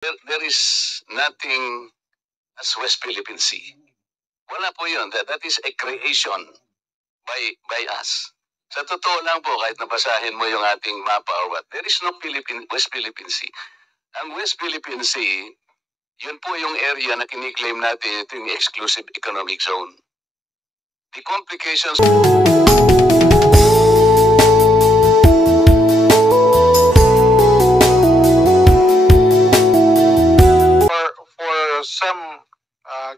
There is nothing as West Philippine Sea. Wala po yun. That is a creation by us. Sa totoo lang po, kahit nabasahin mo yung ating mapa or what, there is no West Philippine Sea. Ang West Philippine Sea, yun po yung area na kiniklaim natin, ito yung exclusive economic zone. The complications... For some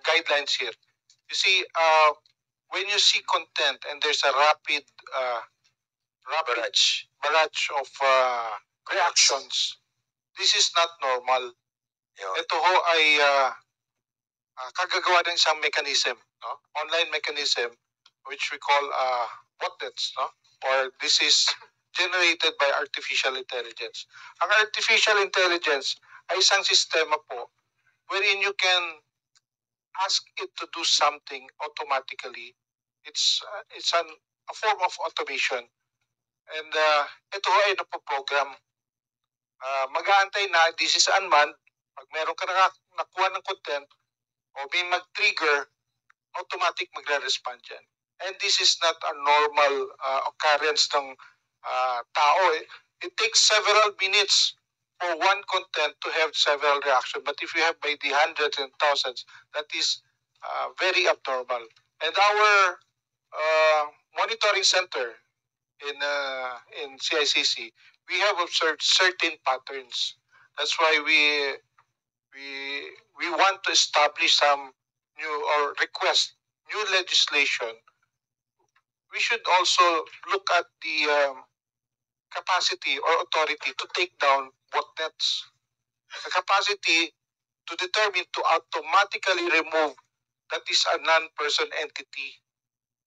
guidelines here, you see, when you see content and there's a rapid barrage of reactions, this is not normal. Ito ho ay kagagawa ng isang mechanism, no? Online mechanism, which we call botnets, no? Or this is generated by artificial intelligence. Ang artificial intelligence ay isang sistema po wherein you can ask it to do something automatically. It's a form of automation. And ito ay napoprogram. Mag-aantay na, this is unmanned. Pag meron ka nakuha ng content o may mag-trigger, automatic magre-respond yan. And this is not a normal occurrence ng tao. It takes several minutes for one content to have several reactions. But if you have by the hundreds and thousands, that is very abnormal. And our monitoring center in CICC, we have observed certain patterns. That's why we want to establish some new or request new legislation. We should also look at the capacity or authority to take down botnets. The capacity to determine to automatically remove that is a non-person entity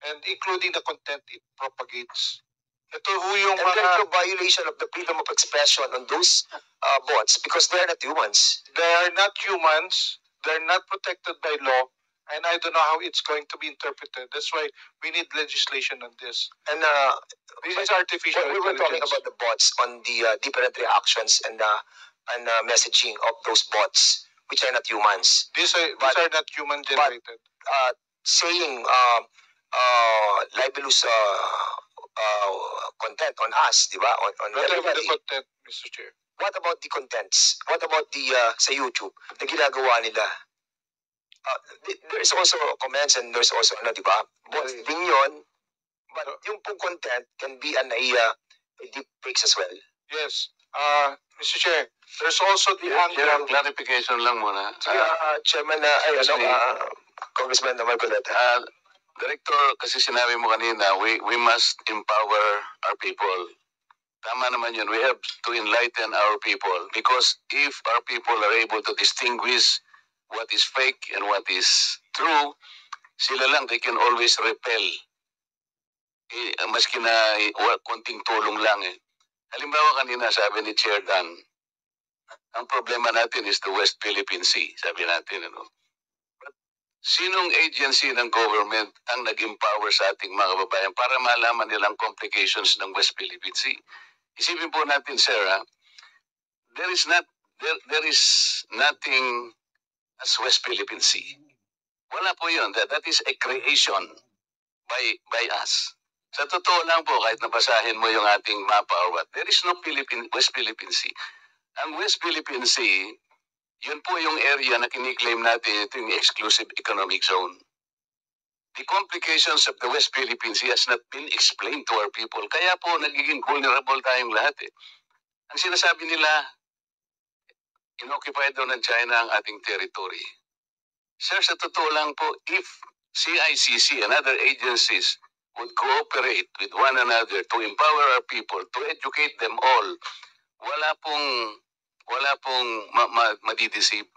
and including the content it propagates. Ito ho yung and there's a violation of the freedom of expression on those bots because they're not humans. They are not humans. They're not protected by law. And I don't know how it's going to be interpreted. That's why we need legislation on this. And this is artificial intelligence. We were talking about the bots on the different reactions and messaging of those bots, which are not humans. These are not human generated. But saying libelous content on us, di ba? On everybody. The content, Mr. Chair. What about the contents? What about the sa YouTube na ginagawa nila? There's also comments and there's also di ba? Both din yun, but yung pong content can be a deep fakes as well. Yes. Mr. Chair, there's also the angle. Clarification lang muna. Chairman, Congressman Marcoleta. Director, kasi sinabi mo kanina, we must empower our people. Tama naman yun. We have to enlighten our people because if our people are able to distinguish what is fake and what is true, sila lang, they can always repel. Maski na konting tulong lang eh. Halimbawa kanina, sabi ni Chair Dan, ang problema natin is the West Philippine Sea, sabi natin. Ano? But sinong agency ng government ang nag-empower sa ating mga kababayan para malaman nilang complications ng West Philippine Sea? Isipin po natin, Sarah, there is nothing as West Philippine Sea. Wala po yun. That is a creation by us. Sa totoo lang po, kahit nabasahin mo yung ating mapa or what, there is no West Philippine Sea. Ang West Philippine Sea, yun po yung area na kiniklaim natin, ito yung exclusive economic zone. The complications of the West Philippine Sea has not been explained to our people. Kaya po nagiging vulnerable tayong lahat eh. Ang sinasabi nila, inoccupy daw ng China ang ating territory. Sir, sa totoo lang po, if CICC and other agencies would cooperate with one another to empower our people, to educate them all, wala pong madideceive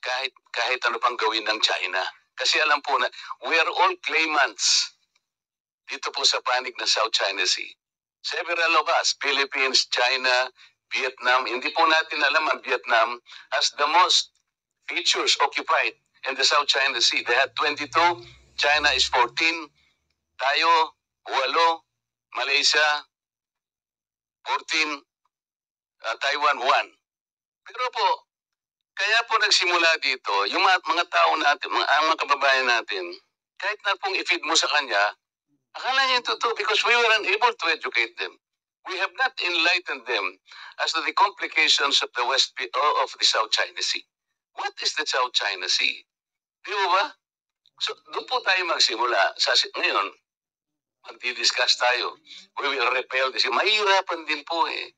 kahit ano pang gawin ng China. Kasi alam po na we are all claimants dito po sa panig ng South China Sea. Several of us, Philippines, China, Vietnam, hindi po natin alam ang Vietnam has the most features occupied in the South China Sea. They had 22, China is 14, tayo, 8, Malaysia, 14, Taiwan, 1. Pero po, Kaya po nagsimula dito, yung mga tao natin, ang mga kababayan natin, kahit na pong i-feed mo sa kanya, akala niya yung totoo because we were unable to educate them. We have not enlightened them as to the complications of the of the South China Sea. What is the South China Sea? Di ba? So, doon po tayo magsimula. Ngayon, magdi-discuss tayo. We will repel this. Mahirapan din po eh.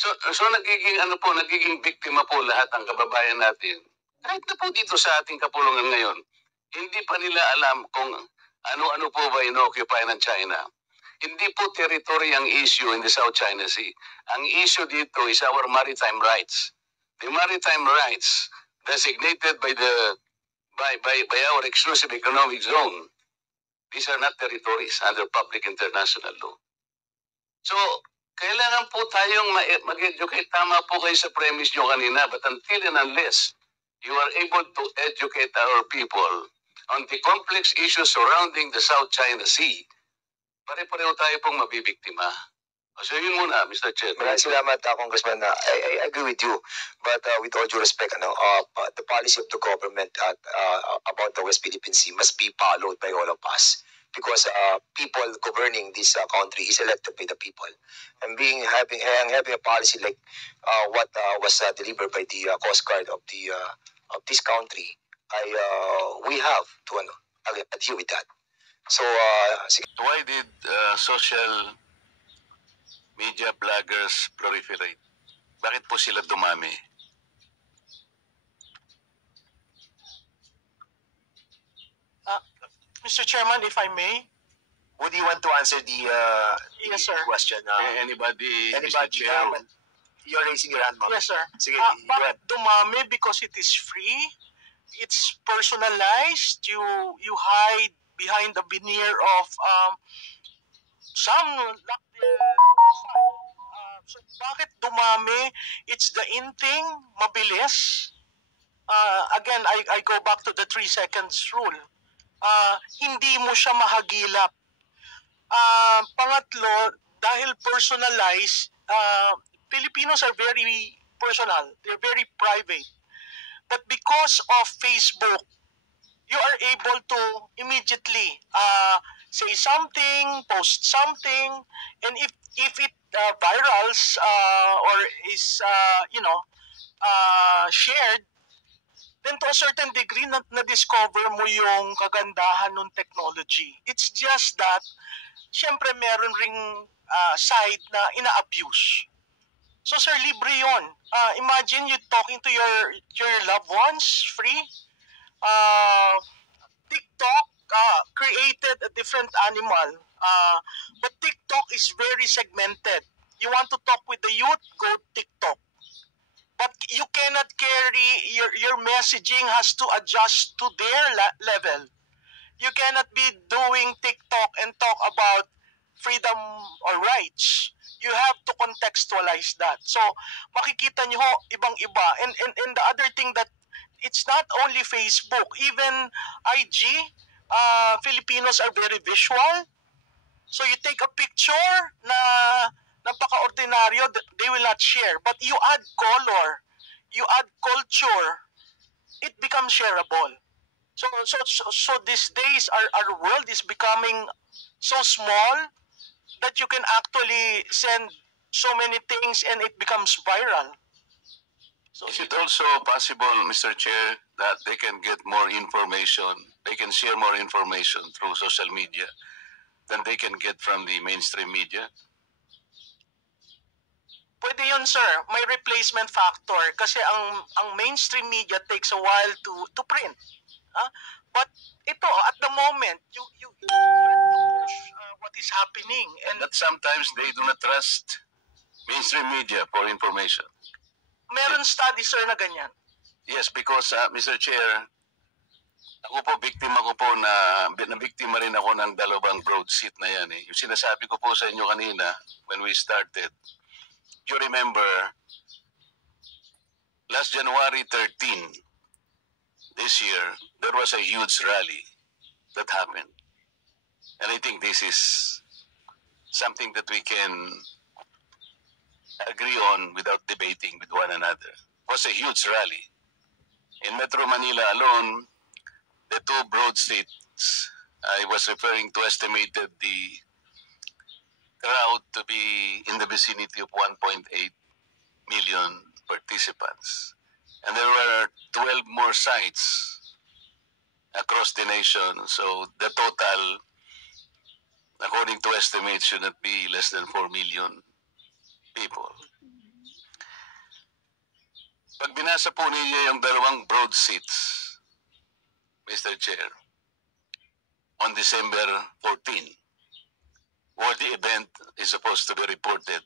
So nagiging biktima po lahat ang kababayan natin. Kahit na po dito sa ating kapulungan ngayon, hindi pa nila alam kung ano-ano po ba ino-occupy ng China. Hindi po territory ang issue in the South China Sea. Ang issue dito is our maritime rights. The maritime rights designated by our exclusive economic zone. These are not territories under public international law. So, kailangan po tayong mag-educate. Tama po kayo sa premise nyo kanina, but until and unless you are able to educate our people on the complex issues surrounding the South China Sea, pare-pareho tayo pong mabibiktima. So yun muna, Mr. Chair. Maraming salamat, Congressman. I agree with you. But with all due respect, the policy of the government about the West Philippine Sea must be followed by all of us. Because people governing this country is elected by the people. And having a policy like what was delivered by the Coast Guard of this country, we have to adhere with that. So, why did social media bloggers proliferate? Bakit po sila dumami? Mr. Chairman, if I may. would you want to answer the Yes, sir. question? Anybody, Mr. Anybody? Chair? You're raising your hand, ma'am. Yes, sir. Sige, go ahead. Bakit dumami? Because it is free. It's personalized. You hide behind the veneer of some lack their profile. So bakit dumami? It's the in thing, mabilis. Again, I go back to the 3 seconds rule. Hindi mo siya mahagilap. Pangatlo, dahil personalized, Filipinos are very personal. They're very private. But because of Facebook, you are able to immediately say something, post something, and if it virals or is shared, then to a certain degree na-discover mo yung kagandahan ng technology. It's just that, syempre meron ring side na ina-abuse. So sir, libre yun. Imagine you talking to your loved ones, free. TikTok created a different animal. But TikTok is very segmented. You want to talk with the youth, go TikTok. But you cannot carry, your messaging has to adjust to their level. You cannot be doing TikTok and talk about freedom or rights. You have to contextualize that. So, makikita nyo ibang-iba. And the other thing that it's not only Facebook, even IG, Filipinos are very visual. So you take a picture na napaka-ordinaryo, they will not share. But you add color, you add culture, it becomes shareable. So these days, our world is becoming so small that you can actually send so many things and it becomes viral. So Is it also possible, Mr. Chair, that they can get more information, they can share more information through social media than they can get from the mainstream media? pwede yun, sir. May replacement factor kasi ang mainstream media takes a while to print. But ito, at the moment, you get to push what is happening. And But sometimes they do not trust mainstream media for information. meron study, sir, na ganyan. Yes, because Mr. Chair, ako po, biktima ko po na biktima rin ako ng dalawang broad seat na yan eh. Yung sinasabi ko po sa inyo kanina when we started, you remember, last January 13, this year, there was a huge rally that happened. And I think this is something that we can agree on without debating with one another. was a huge rally. In Metro Manila alone, the two broad streets I was referring to estimated the crowd to be in the vicinity of 1.8 million participants. And there were 12 more sites across the nation. So the total, according to estimates, should not be less than 4 million people. Pag binasa po ninyo yung dalawang broad seats, Mr. Chair, on December 14, where the event is supposed to be reported,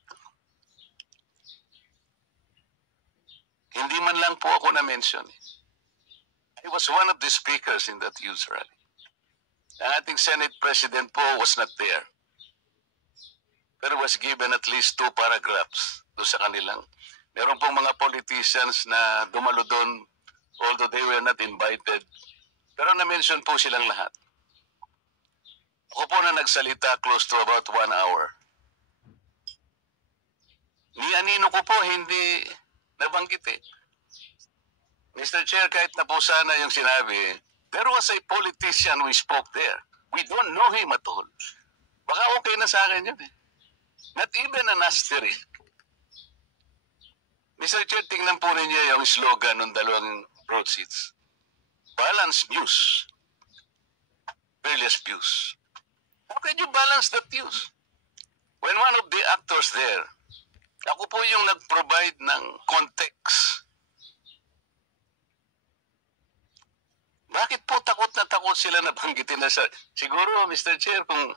hindi man lang po ako na-mention. I was one of the speakers in that huge rally. Ang ating Senate President po was not there. Pero was given at least 2 paragraphs doon sa kanilang. Meron pong mga politicians na dumalo doon, although they were not invited. Pero na-mention po silang lahat. Ako po na nagsalita close to about 1 hour. Ni anino ko po hindi nabanggit eh. Mr. Chair, kahit na po sana yung sinabi, there was a politician who spoke there. We don't know him at all. Baka okay na sa akin yun eh. Not even an asterisk. Mr. Chair, tingnan po ninyo yung slogan ng dalawang broad seats. Balance views. Fearless views. How can you balance the views? When one of the actors there, ako po yung nag-provide ng context. Bakit po takot na takot sila na banggitin na sa... Siguro, Mr. Chair, kung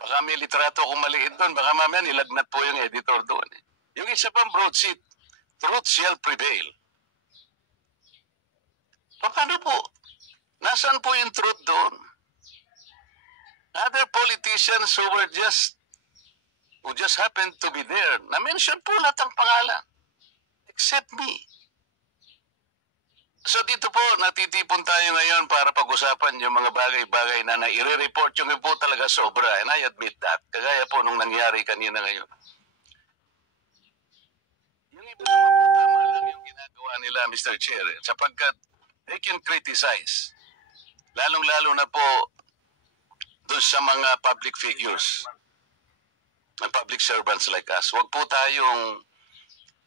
baka may litrato akong maliit doon, baka mamaya nilagnat po yung editor doon. Yung isa pang broad seat, truth shall prevail. Paano po? Nasaan po yung truth doon? Other politicians who just happened to be there, na-mention po lahat ang pangalan, except me. So dito po, natitipon tayo ngayon para pag-usapan yung mga bagay-bagay na nai-report yung po talaga sobra. And I admit that. Kagaya po nung nangyari kanina ngayon. Yung iba naman po tama lang yung ginagawa nila, Mr. Chair, sapagkat they can criticize. Lalong-lalo na po doon sa mga public figures, ng public servants like us. Huwag po tayong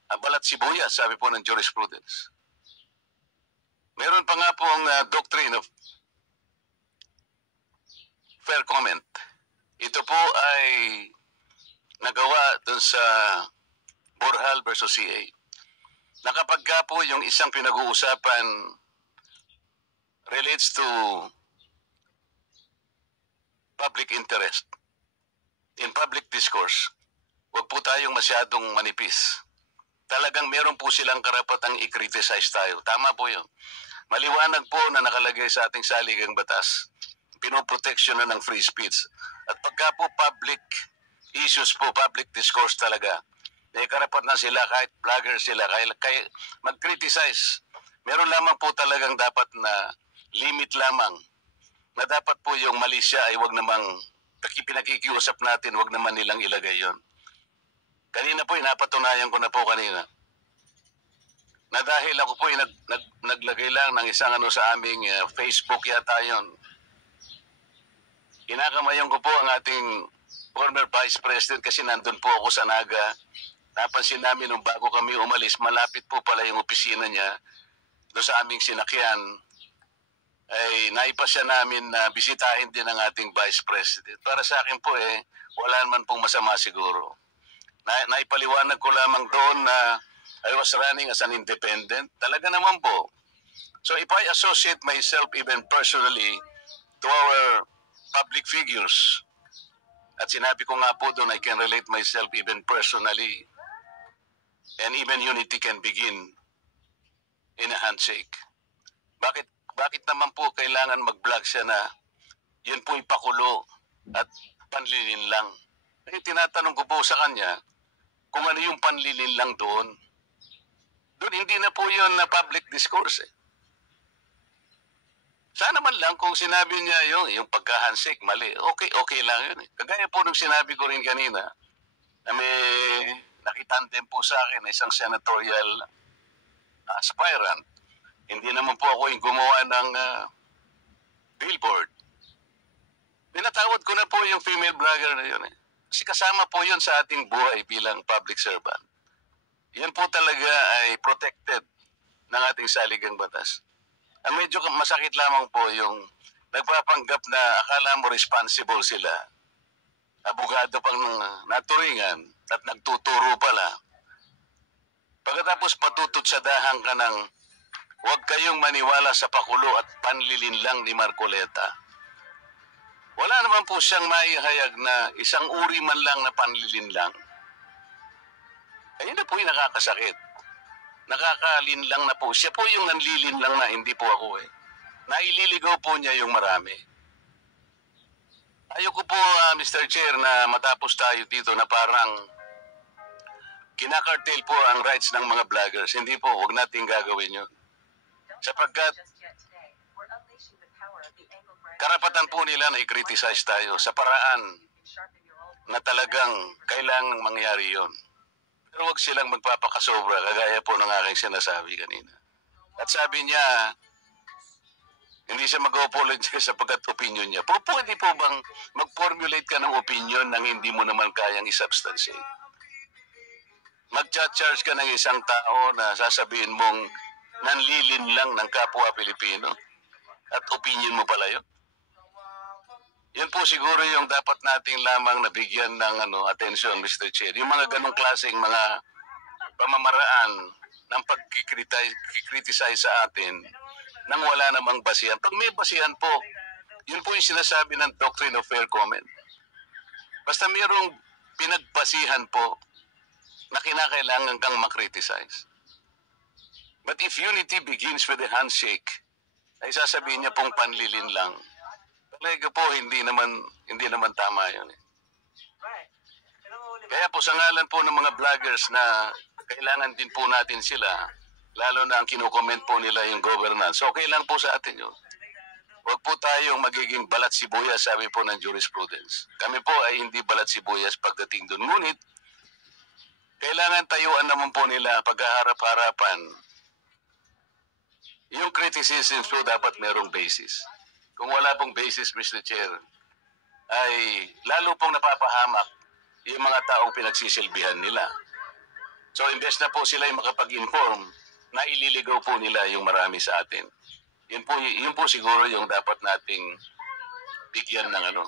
balat sibuyas, sabi po ng jurisprudence. Meron pa nga pong doctrine of fair comment. Ito po ay nagawa dun sa Borjal versus CA. Na kapag ka po yung isang pinag-uusapan relates to public interest, in public discourse, huwag po tayong masyadong manipis. Talagang meron po silang karapatang i-criticize tayo. Tama po yun. Maliwanag po na nakalagay sa ating saligang batas. Pinoproteksyon na ng free speech. At pagka po public issues po, public discourse talaga, may karapatan sila kahit vlogger sila, kaya mag-criticize. Meron lamang po talagang dapat na limit lamang na dapat po yung mali siya ay wag namang pinakikiusap natin, wag naman nilang ilagay yon. Kanina po, napatunayan ko na po kanina na dahil ako po naglagay lang ng isang sa aming Facebook yata yon. Kinakamayan ko po ang ating former Vice President kasi nandun po ako sa Naga. Napansin namin nung bago kami umalis, malapit po pala yung opisina niya doon sa aming sinakyan. Ay naipasya namin na bisitahin din ang ating Vice President. Para sa akin po wala naman pong masama siguro. Naipaliwanag ko lamang doon na I was running as an independent. Talaga naman po. So if I associate myself even personally to our public figures, at sinabi ko nga po doon, I can relate myself even personally, and even unity can begin in a handshake. Bakit naman po kailangan mag-vlog siya na yun po ipakulo at panlilin lang? Eh, tinatanong ko po sa kanya kung ano yung panlilin lang doon. Doon hindi na po yun na public discourse. Sana man lang kung sinabi niya yung pagka-handshake, mali. Okay lang yun. Kagaya po nung sinabi ko rin kanina na may nakitandem po sa akin na isang senatorial aspirant. Hindi naman po ako yung gumawa ng billboard. Pinatawad ko na po yung female blogger na yun. Kasi kasama po yun sa ating buhay bilang public servant. Yan po talaga ay protected ng ating saligang batas. Ang medyo masakit lamang po yung nagpapanggap na akala mo responsible sila. Abogado pang naturingan at nagtuturo pala. Pagkatapos patututsadahan ka ng huwag kayong maniwala sa pakulo at panlilinlang ni Marcoleta. Wala naman po siyang maihayag na isang uri man lang na panlilinlang. Ayun na po yung nakakasakit. Nakakalinlang na po. Siya po yung nanlilinlang na, hindi po ako eh. Naililigaw po niya yung marami. Ayoko po, Mr. Chair, na matapos tayo dito na parang kinakartel po ang rights ng mga vloggers. Hindi po, huwag natin gagawin yun. Sapagkat karapatan po nila na i-criticize tayo sa paraan na talagang kailangang mangyari yun. Pero huwag silang magpapakasobra, kagaya po ng aking sinasabi kanina. At sabi niya, hindi siya mag-apologize sapagkat opinion niya. Pwede po bang mag-formulate ka ng opinion nang hindi mo naman kayang i-substantiate? Mag-charge ka ng isang tao na sasabihin mong nanlilin lang ng kapwa Pilipino at opinion mo pala yun? Yan po siguro yung dapat nating lamang nabigyan ng attention, Mr. Chair. Yung mga ganong klaseng mga pamamaraan ng pag-criticize sa atin nang wala namang basihan. Pag may basihan po, yun po yung sinasabi ng doctrine of fair comment. Basta mayroong pinagbasihan po na kinakailangan kang makriticize. But if unity begins with a handshake, ay sasabihin niya pong panlilin lang. Talaga po, hindi naman tama yun. Kaya po sa ngalan po ng mga vloggers na kailangan din po natin sila, lalo na ang kinukomment po nila yung governance, okay lang po sa atin yun. Huwag po tayong magiging balat sibuyas, sabi po ng jurisprudence. Kami po ay hindi balat sibuyas pagdating doon. Ngunit, kailangan tayuan naman po nila pagkaharap-harapan. Yung criticism po dapat merong basis. Kung wala pong basis, Mr. Chair, ay lalo pong napapahamak yung mga taong pinagsisilbihan nila. So, imbes na po sila yung makapag-inform, na ililigaw po nila yung marami sa atin. Yun po siguro yung dapat nating bigyan ng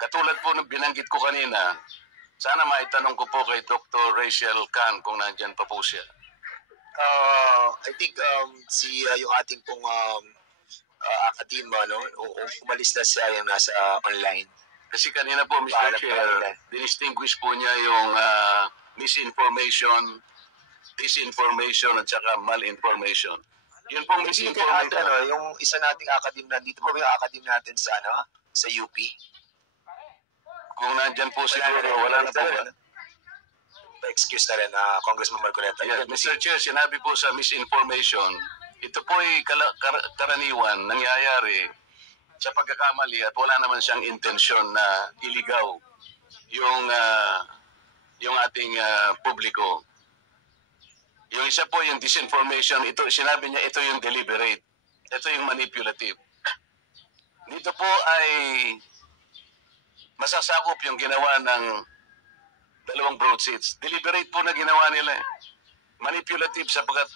Katulad po ng binanggit ko kanina, sana maitanong ko po kay Dr. Rachel Khan kung nandyan pa po siya. I think yung ating pong akadema, umalis na siya yung nasa online. Kasi kanina po, Mr. Chair, dinistinguish po niya yung misinformation, disinformation, at saka malinformation. Yun pong misinformation. Yung isa nating academe nandito po ba yung academe natin sa UP? Kung nandyan po siguro, wala na po ba? Excuse na rin, Congressman Marcoleta. Yes, Mr. Chair, sinabi po sa misinformation, ito po ay karaniwan, nangyayari sa pagkakamali at wala naman siyang intensyon na iligaw yung ating publiko. Yung isa po yung disinformation, ito sinabi niya ito yung deliberate. Ito yung manipulative. Dito po ay masasakop yung ginawa ng dalawang broadsheets. Deliberate po na ginawa nila. Manipulative sapagkat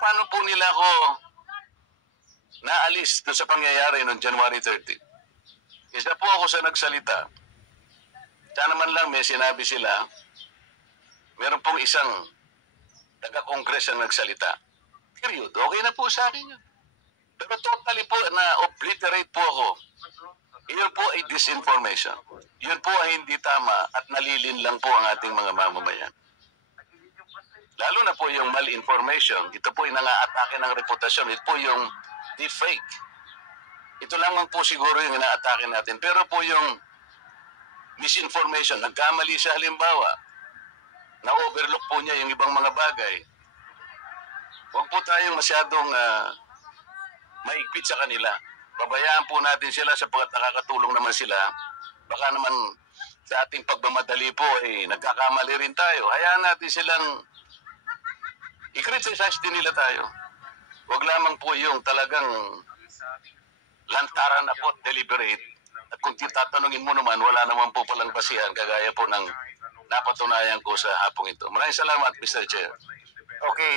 paano po nila ako naalis doon sa pangyayari noong January 30? Isa po ako sa nagsalita. Sana man lang may sinabi sila, meron pong isang taga-Congress ang nagsalita. Period. Okay na po sa akin yun. Pero totally po na obliterate po ako. Iyon po ay disinformation. Yun po ay hindi tama at nalilin lang po ang ating mga mamamayan. Lalo na po yung malinformation. Ito po yung nang-aatake ng reputasyon. Ito po yung deepfake. Ito lamang po siguro yung ina-atake natin. Pero po yung misinformation, nagkamali siya halimbawa, na-overlook po niya yung ibang mga bagay. Huwag po tayong masyadong maigpit sa kanila. Babayaan po natin sila sapagkat nakakatulong naman sila. Baka naman sa ating pagmamadali po ay nagkakamali rin tayo. Hayaan natin silang i-criticize din nila tayo. Huwag lamang po yung talagang lantaran na po, deliberate. At kung titatanungin mo naman, wala naman po palang basihan, kagaya po ng napatunayan ko sa hapong ito. Maraming salamat, Mr. Chair. Okay,